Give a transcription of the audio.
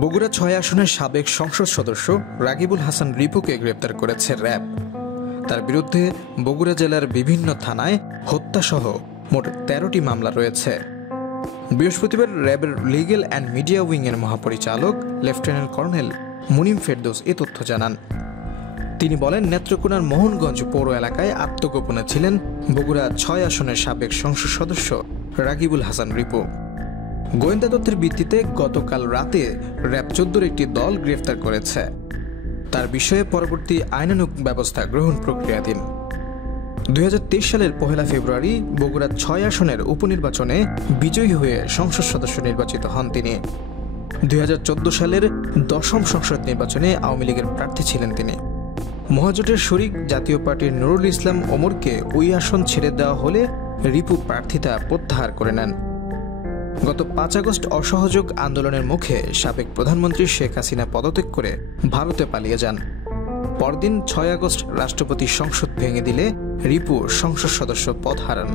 বগুড়া ৬ আসনের সাবেক সংসদ সদস্য রাগিবুল হাসান রিপুকে গ্রেপ্তার করেছে র্যাব। তার বিরুদ্ধে বগুড়া জেলার বিভিন্ন থানায় হত্যাসহ মোট ১৩টি মামলা রয়েছে। বৃহস্পতিবার র্যাবের লিগ্যাল অ্যান্ড মিডিয়া উইংয়ের মহাপরিচালক লেফটেন্যান্ট কর্নেল মুনিম ফেরদৌস এ তথ্য জানান। তিনি বলেন, নেত্রকোনার মোহনগঞ্জ পৌর এলাকায় আত্মগোপনে ছিলেন বগুড়া ৬ আসনের সাবেক সংসদ সদস্য রাগিবুল হাসান রিপু। গোয়েন্দা তথ্যের ভিত্তিতে গতকাল রাতে র্যাব ১৪ একটি দল গ্রেফতার করেছে। তার বিষয়ে পরবর্তী আইনানুগ ব্যবস্থা গ্রহণ প্রক্রিয়াধীন। ২০২৩ সালের ১ ফেব্রুয়ারি বগুড়া ৬ আসনের উপনির্বাচনে বিজয়ী হয়ে সংসদ সদস্য নির্বাচিত হন তিনি। ২০১৪ সালের ১০ম সংসদ নির্বাচনে আওয়ামী লীগের প্রার্থী ছিলেন তিনি। মহাজোটের শরিক জাতীয় পার্টির নুরুল ইসলাম ওমরকে ওই আসন ছেড়ে দেওয়া হলে রিপু প্রার্থিতা প্রত্যাহার করে নেন। গত ৫ আগস্ট অসহযোগ আন্দোলনের মুখে সাবেক প্রধানমন্ত্রী শেখ হাসিনা পদত্যাগ করে ভারতে পালিয়ে যান। পরদিন ৬ আগস্ট রাষ্ট্রপতি সংসদ ভেঙে দিলে রিপু সংসদ সদস্য পদ হারান।